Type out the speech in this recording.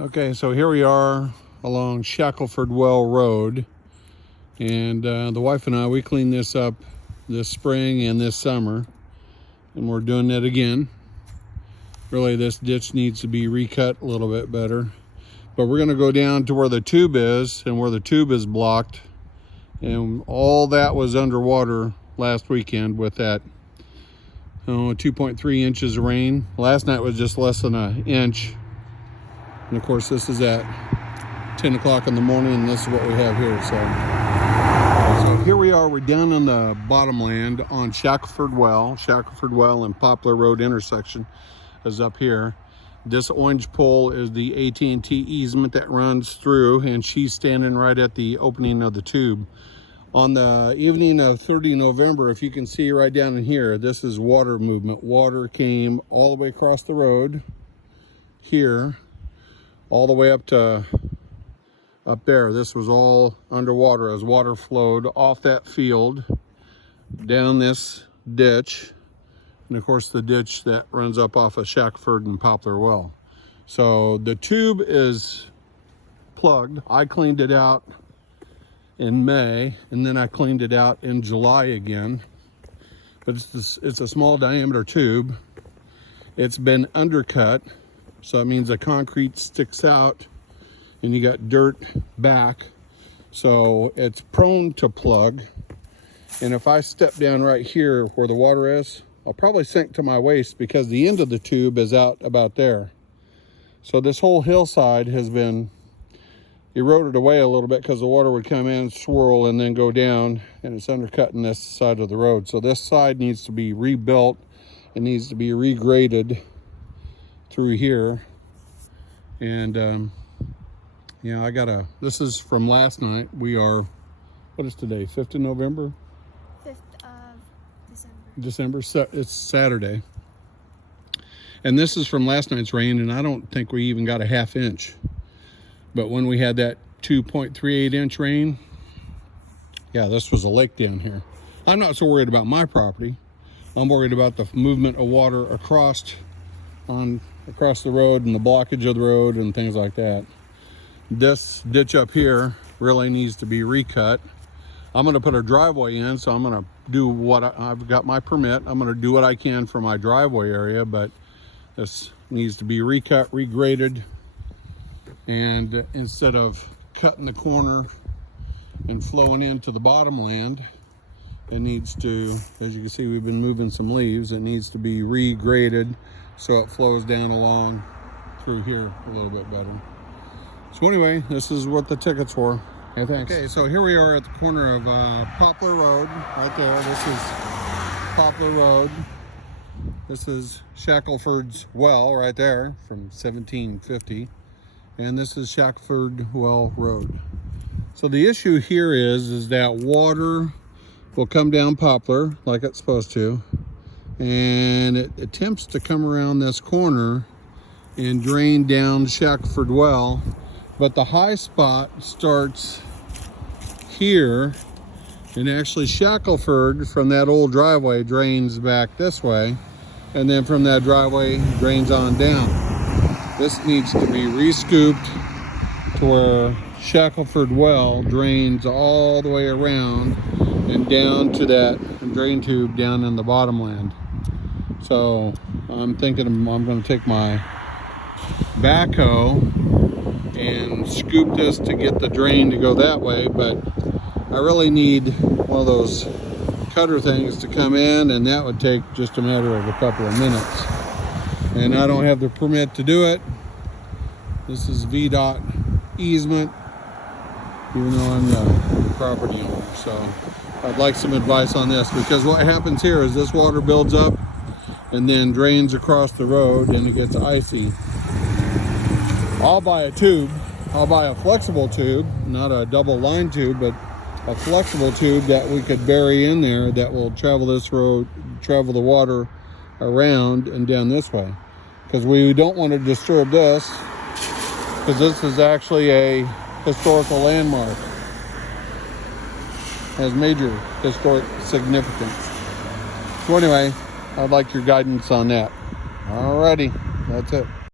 Okay, so here we are along Shackelford Well Road, and the wife and I, we cleaned this up this spring and this summer, and we're doing it again. Really, this ditch needs to be recut a little bit better, but we're going to go down to where the tube is, and where the tube is blocked, and all that was underwater last weekend with that 2.3 inches of rain. Last night was just less than an inch. And of course, this is at 10 o'clock in the morning, and this is what we have here. So here we are, we're down in the bottomland on Shackelford Well and Poplar Road intersection is up here. This orange pole is the AT&T easement that runs through, and she's standing right at the opening of the tube. On the evening of 30 November, if you can see right down in here, this is water movement. Water came all the way across the road here, all the way up to up there. This was all underwater as water flowed off that field down this ditch, and of course the ditch that runs up off of Shackelford and Poplar Well. So the tube is plugged. I cleaned it out in May, and then I cleaned it out in July again, but it's a small diameter tube. It's been undercut, so it means the concrete sticks out and you got dirt back, so it's prone to plug. And if I step down right here where the water is, I'll probably sink to my waist because the end of the tube is out about there. So this whole hillside has been eroded away a little bit because the water would come in, swirl, and then go down, and it's undercutting this side of the road. So this side needs to be rebuilt. It needs to be regraded through here. And yeah, this is from last night. We are, what is today, 5th of November? 5th of December. It's Saturday. And this is from last night's rain, and I don't think we even got a ½ inch. But when we had that 2.38 inch rain, yeah, this was a lake down here. I'm not so worried about my property. I'm worried about the movement of water across the road and the blockage of the road and things like that. This ditch up here really needs to be recut. I'm going to put a driveway in, so I'm going to do what I've got my permit. I'm going to do what I can for my driveway area, but this needs to be recut, regraded, and instead of cutting the corner and flowing into the bottomland, it needs to, as you can see, we've been moving some leaves. It needs to be regraded so it flows down along through here a little bit better. So anyway, this is what the ticket's for. Hey, thanks. Okay, so here we are at the corner of Poplar Road, right there. This is Poplar Road. This is Shackelford's Well right there from 1750. And this is Shackelford Well Road. So the issue here is that water will come down Poplar like it's supposed to, and it attempts to come around this corner and drain down Shackelford Well, but the high spot starts here, and actually Shackelford from that old driveway drains back this way, and then from that driveway drains on down. This needs to be re-scooped to where Shackelford Well drains all the way around and down to that drain tube down in the bottomland. So I'm thinking I'm going to take my backhoe and scoop this to get the drain to go that way, but I really need one of those cutter things to come in, and that would take just a matter of a couple of minutes. And I don't have the permit to do it. This is VDOT easement, even though I'm the property owner. So I'd like some advice on this, because what happens here is this water builds up and then drains across the road and it gets icy. I'll buy a tube. I'll buy a flexible tube, not a double line tube, but a flexible tube that we could bury in there that will travel this road, travel the water around and down this way. Because we don't want to disturb this, because this is actually a historical landmark. Has major historic significance. So anyway, I'd like your guidance on that. Alrighty, that's it.